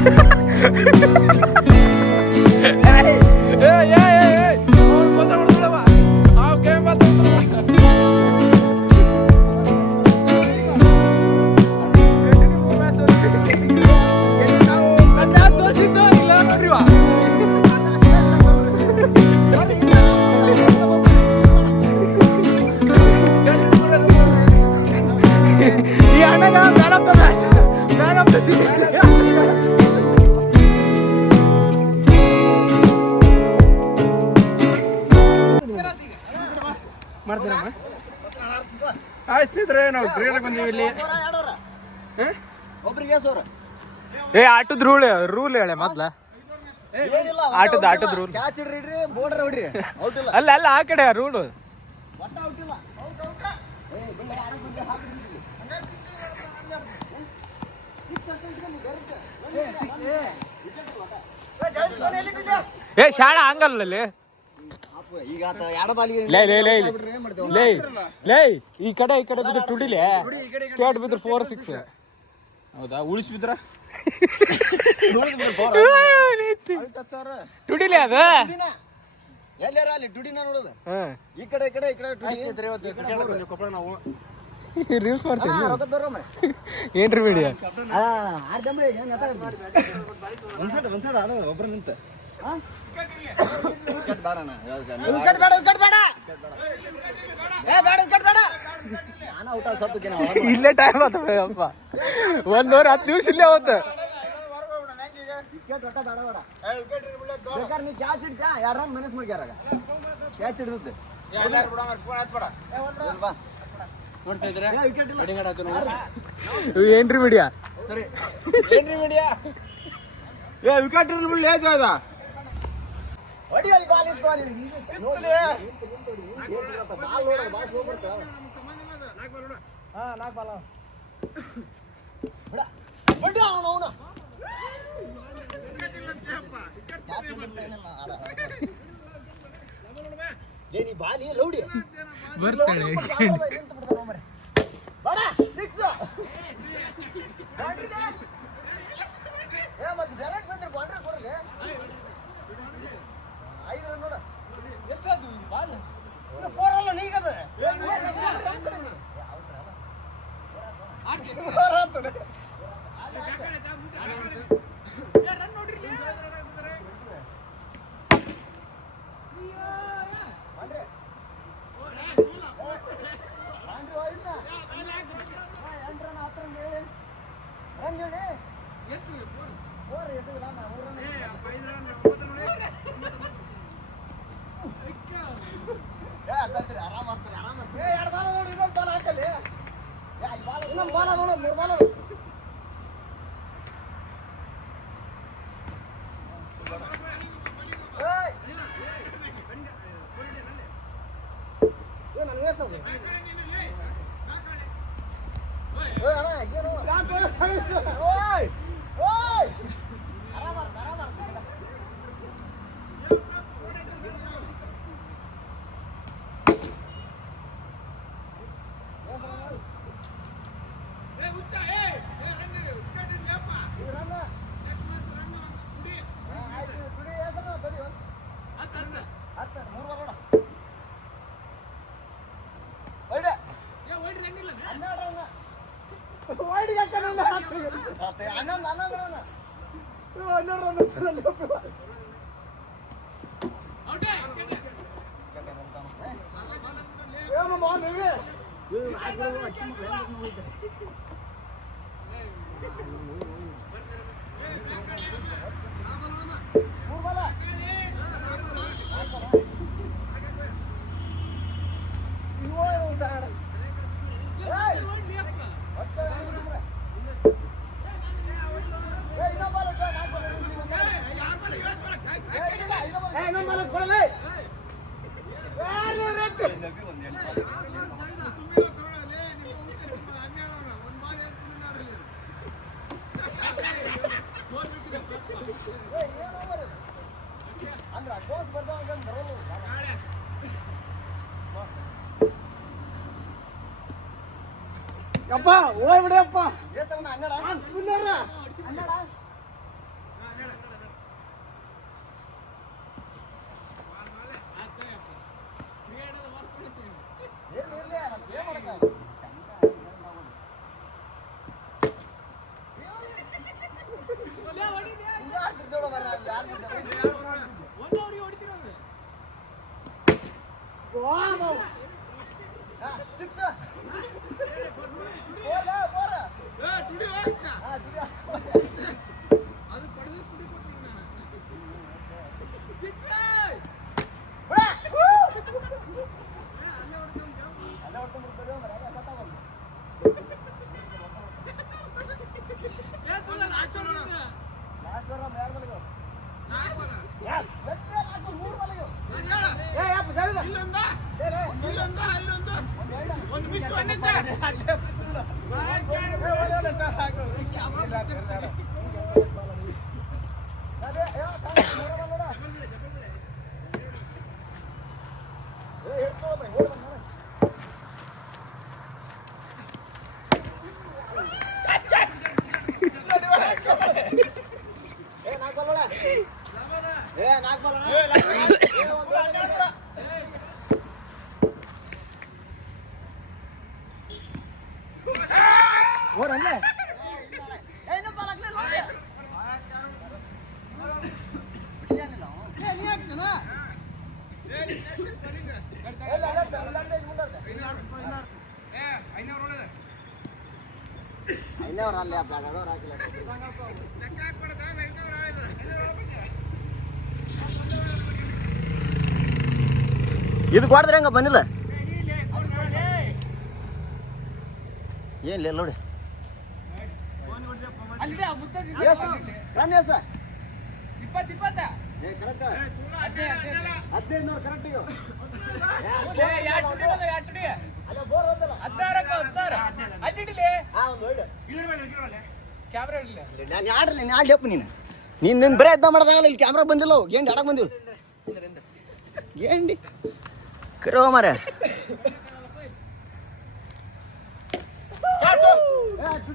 ಈ ಅಣ್ಣಗ man of the match, man of the series. ಮಾಡ್ತೀರಮ್ಮ? ಹಾಯ್ ಸ್ನೇಹಿತರೆ, ನಾವು ಕ್ರಿಕೆಟ್ ಬಂದೀವಿ ಇಲ್ಲಿ. ಏ ಆಟದ ರೂಲ್ ಹೇಳೆ ಮೊದ್ಲ. ಆಟದ ರೂಲ್ ಅಲ್ಲ ಅಲ್ಲ, ಆ ಕಡೆ ರೂಲ್. ಏ ಶಾಣ ಹಂಗಲ್ಲಲ್ಲಿ. ಈ ಕಡೆ ಬಿದ್ರೆ ಟುಡಿಲೆ, ಸ್ಟೇಟ್ ಬಿದ್ರೆ 4-6. ಹೌದಾ? ಉಳಿಸ್ಬಿದ್ರ ಟುಡಿಲೆ ಅದು ನಾವು ರೀಲ್ಸ್ ಮಾಡ್ತೀವಿ. ಏನ್ರಿ ಮೀಡಿಯಾ ಒಬ್ರು ನಿಂತ ಇಲ್ಲೇ ಟೈಮ್ ಆತಪ್ಪ. 1 hour 10 ನಿಮಿಷ ಇಲ್ಲೇ ಹೋತ. ಏನ್ರಿ ಮೀಡಿಯಾ ವಿಕೆಟ್ ಬಾಲಿ ಲೌಡಿ ಬರ್ತಾಳೆ. ಅಪ್ಪ ಹೋಗ್ಬಿಡಿ ಅಪ್ಪ ಇದು ಕೊಡಿದ್ರೆ ಹೆಂಗ ಬಂದಿಲ್ಲ ಏನಿಲ್ಲ ನೋಡಿ ನೀನ್ ಬರೇ ಇದ್ದ ಮಾಡ್ದಾಗಲ್ಲ ಇಲ್ಲಿ ಕ್ಯಾಮ್ರಾ ಬಂದಿಲ್ಲ ಗೇಂಡಿ ಆಡಕ್ ಬಂದಿವ್ ಗೇಂಡಿ ಕರೋ ಮಾರ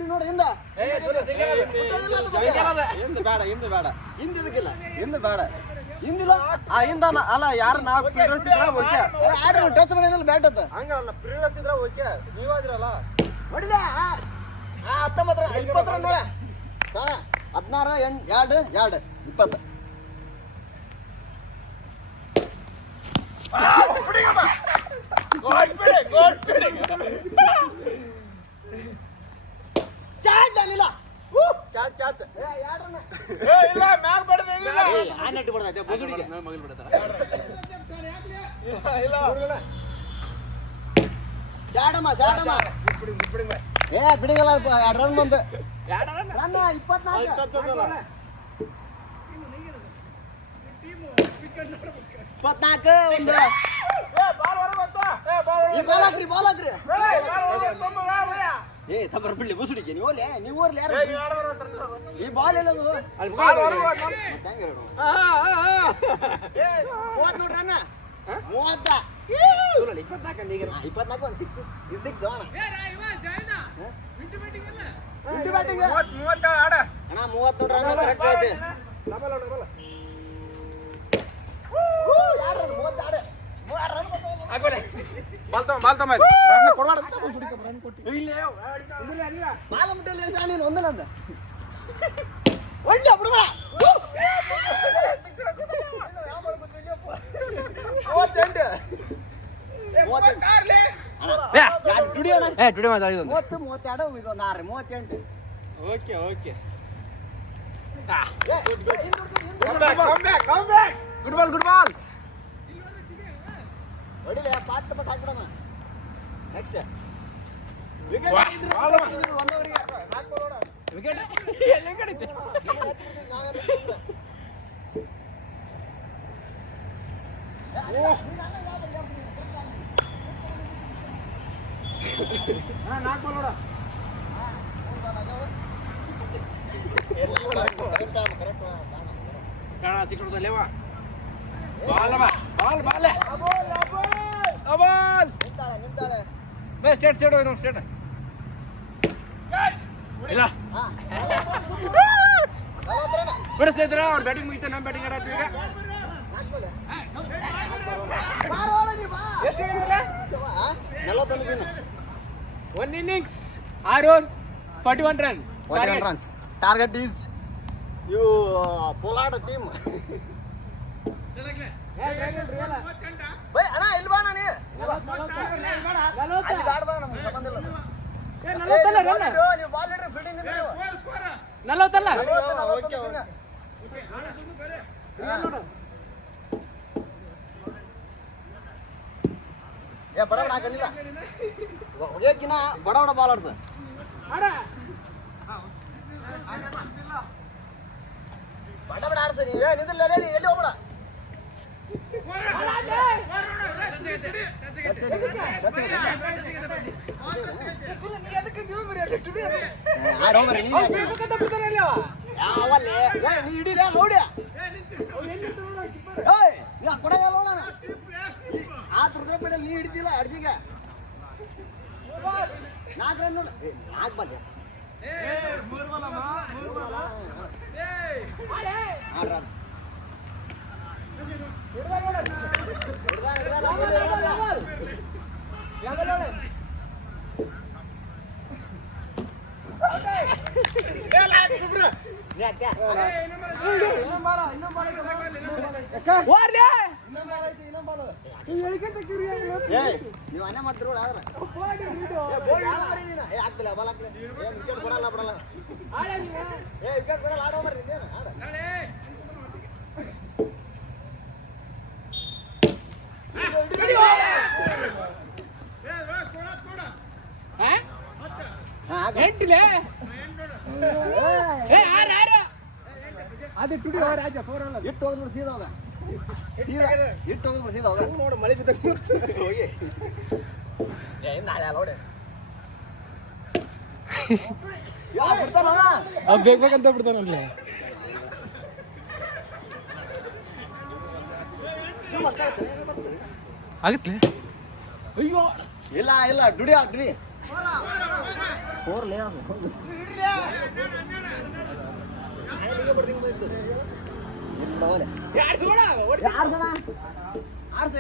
ನೋಡಿ ಹಿಂದ ಹಿಂದಿಲ್ಲ ಅಲ್ಲ ಯಾರು ನಾವು ಟಚ್ ಮಾಡಿದ್ರಲ್ಲ ಬ್ಯಾಟ್ ಅತ್ತ ಹಂಗಲ್ಲ ಪ್ರೀಡಿಸಿದ್ರ ಓಕೆ ನೀವಾದ್ರಲ್ಲ ಹೊಡಿಲ 19 20 ರನ್ 16 2 2 20 ಬಿಡಿಗಲ್ಲ 2 ರನ್ ಬಂದು 24 ಬಾಲ್ ಹಾಕ್ರಿ ಏ ತಮ್ಮರ ಬಿಡ್ಲಿ ಬುಸುಡಿಗೆ ನೀವು ನೀವು ಓರ್ಲಿ ಯಾರು ಈ ಬಾಲ್ ಎಲ್ಲದು 30 ನೋಡ್ರಿ ಅಣ್ಣ 30 24 ಒಂದು 6 ಇದು 6 ಅಣ್ಣ 30 ನೋಡ್ರಿ ಅಣ್ಣ ಕರೆಕ್ಟ್ ಐತಿ ಗುಡ್ ಬಾಲ್ ಹೊಡಿಲೆ ಪಾಟ್ ಪಟ್ ಹಾಕ್ಬಿಡಮ್ಮ ನೆಕ್ಸ್ಟ್ ವಿಕೆಟ್ ಒಂದವರಿಗೆ 4 ಬಾಲ್ ನೋಡ ವಿಕೆಟ್ ಎಲ್ಲಿ ಕಡಿತೆ ಓ 4 ಬಾಲ್ ನೋಡ ಕಾಣ ಸಿಕ್ಕುತ್ತಲ್ಲೇವಾ ಬಾಲ್ ನಿಂತಾಳೆ ಬೇ ಸ್ಟೇಟ್ ಹೋಯ್ತು ಸ್ಟೇಟ್ ಇಲ್ಲ ಬಿಡಿಸ್ತಿದ್ರ ಅವ್ರ ಬ್ಯಾಟಿಂಗ್ ಮುಗಿತ ನಮ್ಮ ಬ್ಯಾಟಿಂಗ್ ಆಡ್ತೀವಿ ಈಗ 1 innings 6 over 41 runs. Target is ಇವು ಪೋಲಾಡ ಟೀಮ್ ಅಣ್ಣ ಇಲ್ಲಿ ಬಾ ನೀ ಅಲ್ಲಿ ಬ್ಯಾಡ ಬಾ, ನಮ್ಗೆ ಸಂಬಂಧ ಇಲ್ಲ. ನೀವು ಬಾಲ್ ಹಿಡ್ರಿ ಫೀಲ್ಡಿಂಗ್ ನಲವತ್ತಲ್ಲ ಏ ಬಡ ಬಡ ಹಾಕಲಿಲ್ಲ ಹೋಗ್ಯಾಕಿನ ಬಡ ಬಡ ಬಾಲ್ ಆಡ್ಸ ಬಡ ಬಡ ಆಡ್ಸ ನೀವು ನಿಂದಿಲ್ಲ ನೀ ಎಲ್ಲಿ ಹೋಗ್ಬೇಡ ಆಡ್ ಹೋಗ್ರಿ ನೀ ಯಾವಲ್ಲೇ ನೀ ಹಿಡೀರ ನೋಡಿ ನೀ ಕೊಡಗ ನೋಡೋಣ ಆ ದುರ್ಗಪೇಟೆ ನೀ ಹಿಡಿತಿಲ್ಲ ಅರ್ಜಿಗೆ 4 ರನ್ ನೋಡು 4 ಬಾಲ್ 6 ರನ್ ನೀವು ಅನ್ನ ಮಾಡ್ತಿರೋ ಆಗ್ತಿಲ್ಲ ಬಾಲ್ ಹಾಕ್ಲಿ ವಿಕೆಟ್ ಕೊಡಲ್ಲ ಬಿಡಲ್ಲ ವಿಕೆಟ್ ಕೊಡಲ್ಲ ಆಡೋ ಬರ್ರಿ ಇಟ್ಟು ಹೋಗಿ ಸೀದಾ ಹೋಗ ಇಟ್ಟು ಹೋಗಿ ಸೀದಾ ಹೋಗ ನೋಡು ಮಳೆ ಬಿದ್ದ ಹೋಗಿ ನಾಳೆ ನೋಡಿ ಬೇಕಂತ ಬಿಡ್ತಾನಲ್ಲಿ ಆಗತ್ತೆ ಅಯ್ಯೋ ಇಲ್ಲ ಇಲ್ಲ ಡುಡಿ ಡುಡಿ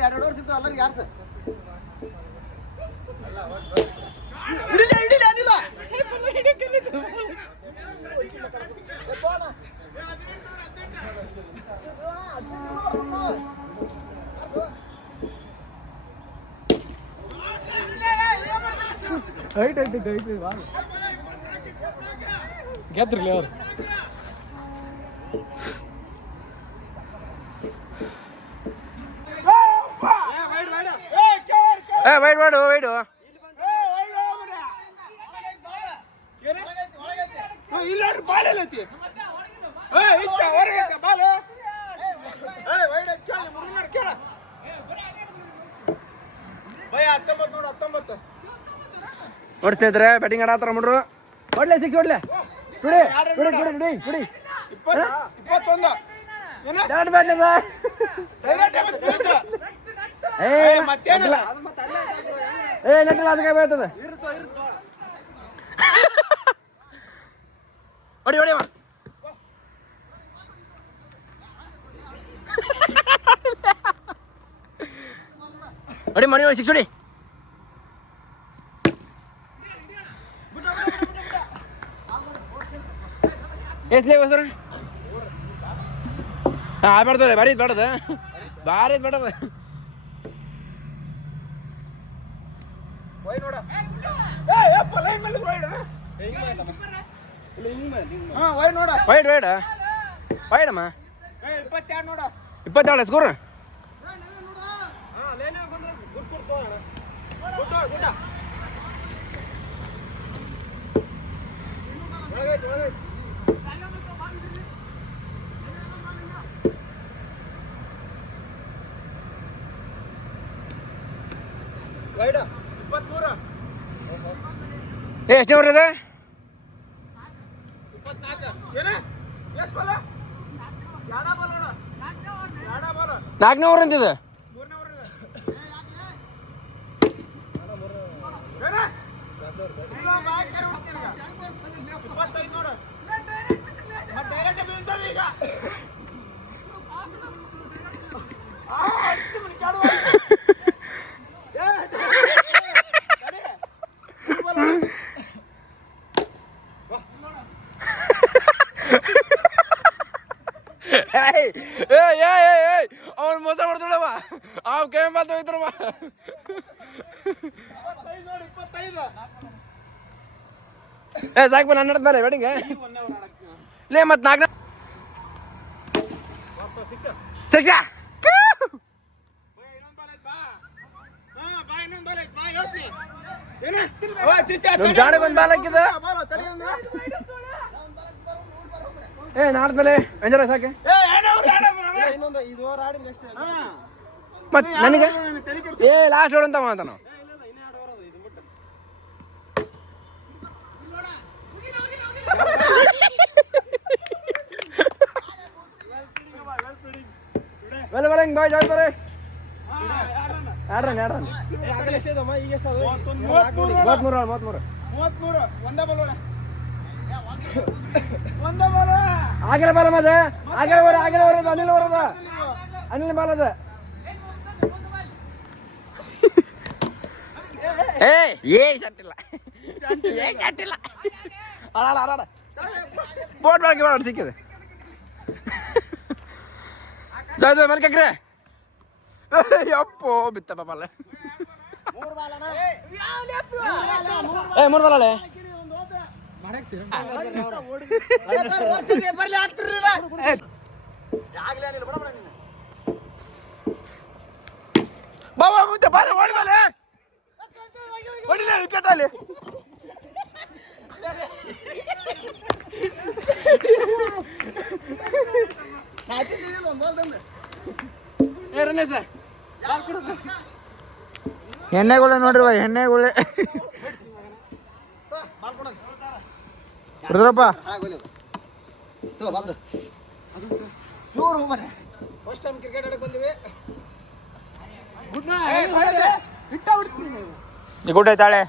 ಎರಡು ವರ್ಷ ಸಿಗ್ತಾವ ಎಲ್ಲರಿಗೆ ಯಾರ್ಸ ಗೆದ್ರಲಿ ಅವ್ರು ವೈಡ್ ಮಾಡು ವೈಡು ನೋಡಿ ಸ್ನೇಹಿತರೆ ಬ್ಯಾಟಿಂಗ್ ಆಡತ್ತಾರ ಮಾಡ್ರು ಹೊಡ್ಲೆ 6 ಹೊಡ್ಲೆ ಬಿಡಿ ಬಿಡಿ ಬಿಡಿ ಬಿಡಿ ಬಿಡಿ 21 ಡಾಟ್ ಬ್ಯಾಟ್ ಅದ ನೆಟ್ಟಲ್ಲ ಅದಕ್ಕೆ ಬರ್ತದೆ ಹೊಡಿ ಹೊಡಿ ಹೊಡಿ ಮಣಿ 6 ಹೊಡಿ ಎಸ್ಲೇ ಬಸರ ಬರ್ತದೆ ಭಾರಿ ಬೇಡದ ಭಾರಿ ಬೇಡದ ವೈಡ್ ವೈಡ್ ವೈಡಮ್ಮ 22 ಸ್ಕೋರ್ ಎಷ್ಟನೇ ಓವರ್ ಇದೆ 4ನೇ ಓವರ್ ಅಂತಿದೆ ಅವನು ಮೋಸ ಮಾಡ್ತಾಳವ ಅವ್ ಕೈ ಮಾತು ಹೋಯ್ತಾರಮ್ಮ ಸಾಕು ಬಾ ನನ್ನ ಮೇಲೆ ಬೇಡಿಂಗ ಲೇ ಮತ್ತೆ ನಾಲ್ಕು ಸಿಕ್ಸಾ ಜಾಣಗೊಂದು ಬಾಲ್ ಹಾಕಿದ ನಾಡ್ಮೇಲೆ ಎಂಜರ ಸಾಕೆ ಮತ್ ನನಗೆ ಲಾಸ್ಟ್ ಓಡ್ ಅಂತ ಮಾತ ನಾವು ಬಲೆ ಬಲೆ ಹಿಂಗ್ ಬಾಯ್ ಜಾಯ್ ಬರೇ ಆಡ್ರನ್ ಆಗಲೇ ಬಾಲ ಮದ ಆಗಲೇ ಬರೋದು ಅನಿಲ್ ಬರೋದ ಅನಿಲ್ ಬಾಲದ ಚಟ್ಟಿಲ್ಲ ಅಡ ಪೋಟ್ ಮಾಡಿ ಸಿಕ್ಕಿದೆ ಜಾಯ್ದು ಮೇಲೆ ಕಕ್ರೆ ಯಪ್ಪೋ ಬಿತ್ತ ಪಾಪಲ್ಲ ಮೂರು ಬಾಲಳೆ ಬಾಬಾ ಮುಂದೆ ಬಾಲ ಓಡಿಬಾಲೆ ಹೊಡಿಲ್ಲ ವಿಕೆಟ್ ಅಲ್ಲಿ ಎಣ್ಣೆಗುಳೆ ನೋಡ್ರಿ ಎಣ್ಣೆಗುಳೆ ರುದ್ರಪ್ಪ ಫಸ್ಟ್ ಟೈಮ್ ಕ್ರಿಕೆಟ್ ಆಡಕ್ ಬಂದಿವಿ ಗುಡ್ ಐತಾಳೆ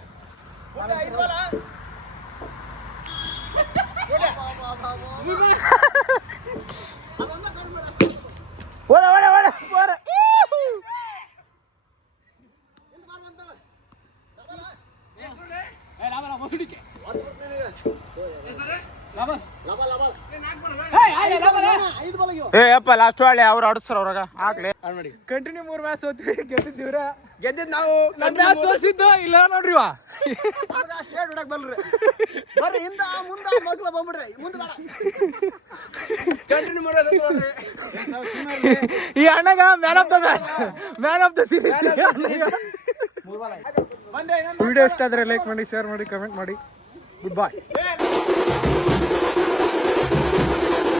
ಅಪ್ಪ ಲಾಸ್ಟ್ ಹಳ್ಳಿ ಅವ್ರು ಆಡಿಸ್ತಾರ ಅವ್ರಾಗ ಆಗ್ಲಿ ನೋಡಿ ಕಂಟಿನ್ಯೂ 3 ಮ್ಯಾಚ್ ಸೋತ್ವಿ ಗೆದ್ದಿದ್ದೀವ್ರ ಗೆದ್ದಿದ್ ನಾವು ನನ್ನ ಮ್ಯಾಚ್ ಸೋಲ್ಸಿದ್ದು ಇಲ್ಲ ನೋಡ್ರಿ ಸ್ಟೇಟ್ ಹೊಡಕ್ ಬಲ್ರಿ ಬರ್ರಿ ಹಿಂದ ಮುಂದ ಮಗ್ಲ ಬಂದ್ಬಿಡ್ರಿ ಮುಂದೆ ಕಂಟಿನ್ಯೂ 3 ನೋಡ್ರಿ ಈ ಅಣ್ಣಗ man of the series video ಇಷ್ಟ ಆದ್ರೆ ಲೈಕ್ ಮಾಡಿ ಶೇರ್ ಮಾಡಿ ಕಮೆಂಟ್ ಮಾಡಿ ಗುಡ್ ಬಾಯ್